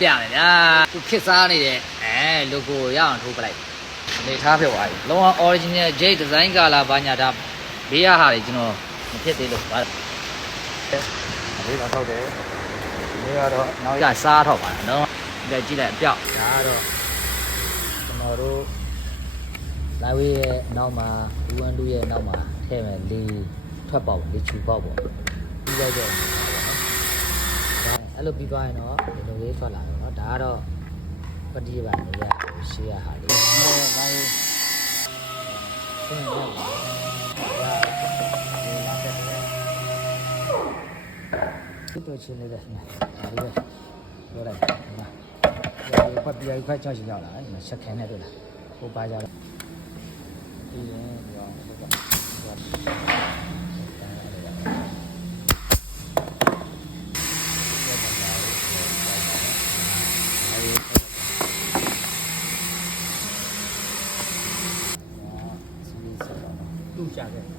ပြမယ်ဗျာသူခစ်စားနေတဲ့logo ရအောင်ထိုးပလိုက်နေထားဖြစ်သွားပြီလုံးဝ original J design color ဘာညာဒါဘေးရဟာတွေကျွန်တော်မဖြစ်သေးလို့ပါဘေးတော့ထောက်တယ်ဒီကတော့နောက်ရစားထောက်ပါနော်ကြည့်လိုက်အပြောက်ဒါကတော့ကျွန်တော်တို့လာဝေးရဲ့နောက်မှာ212ရဲ့နောက်မှာထည့်မယ်လေးထွက်ပေါက်လေးချူပေါက်ပေါ့ပြီးလိုက်တော့အဲ့လိုပြီးသွားရင်တော့ဒီလိုလေးထွက်လာတော့เนาะဒါကတော့ပฏิပါနေရရှေးရဟာလေးလာဝေးသင်ရပါဒီတော့ချင်းလေးနဲ့ဒါလေးပဲပြောလိုက်ပါဒီပတ်ပြိုင်ခွက်ကြောက်ရှင်ရောက်လာတယ်ဆက်ခဲနေတွေ့လားဟိုပါကြတော့ဒီရင်ပြောဟုတ်ပါတူကြတယ်